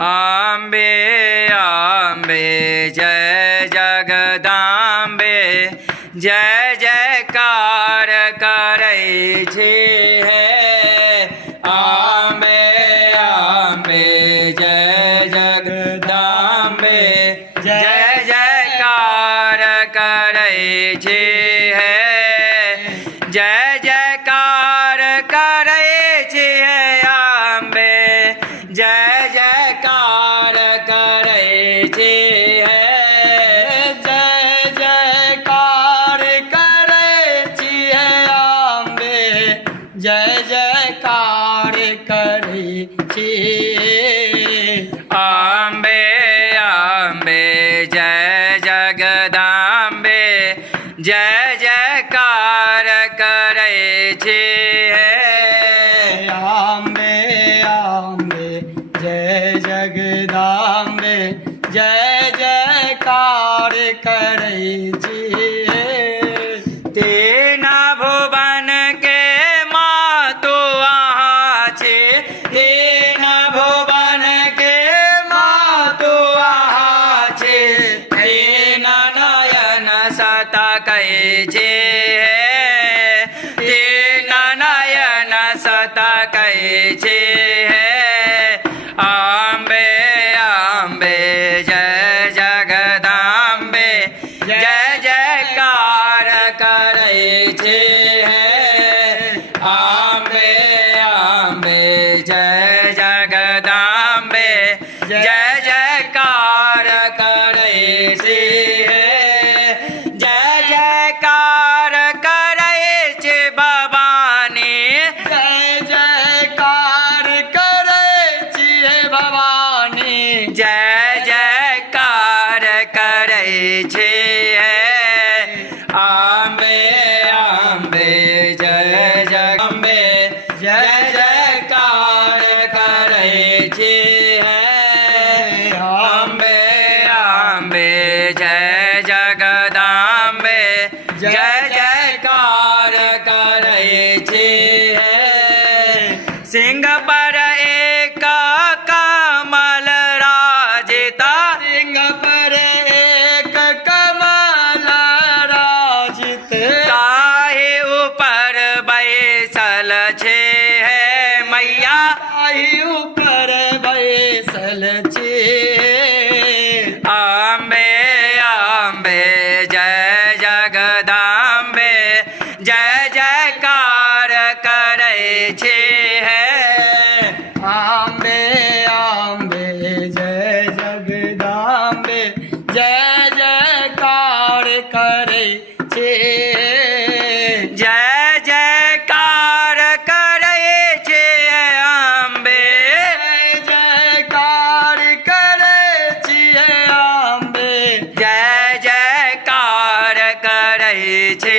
अम्बे अम्बे जय जगदम्बे जय जयकार करै छी है। अम्बे अम्बे जय जगदम्बे जय जयकार करै छी है। जय जयकार करै छी है अम्बे जय जयकार करै छी है। जय जयकार करे छी है अम्बे जय जयकार करे छी। अम्बे अम्बे जय जगदम्बे जय जयकार करै छी है। अम्बे अम्बे जय जगदम्बे जय जयकार करे छी। तीन भुवन के मातु अहाँ छी। तीन भुवन के मातु अहाँ छी। तीन नयन सतकै छी है। तीन नयन सतकै छी है। अम्बे अम्बे जय जगदम्बे जय जयकार करै छी है। अम्बे अम्बे जय जगदम्बे जय जयकार करै छी है। जय जयकार करै छी भवानी। जय जयकार करे छी है भवानी। जय जयकार करै छी है। अम्बे अम्बे जय जगदम्बे जय जयकार करै छी है। अम्बे अम्बे जय जगदम्बे जय जयकार करै छी है। सिंह पर एक कमल राजिता। सिंह पर एक कमल राजित। ताहि ऊपर बैसल छे है मैया। ताहि ऊपर बैसल छी। अम्बे अम्बे जय जगदम्बे जय जयकार करै छी है। अम्बे अम्बे जय जगदम्बे जय जयकार करे छी। जय जयकार करै छी अम्बे जय जयकार करे छी अम्बे जय जयकार करै छी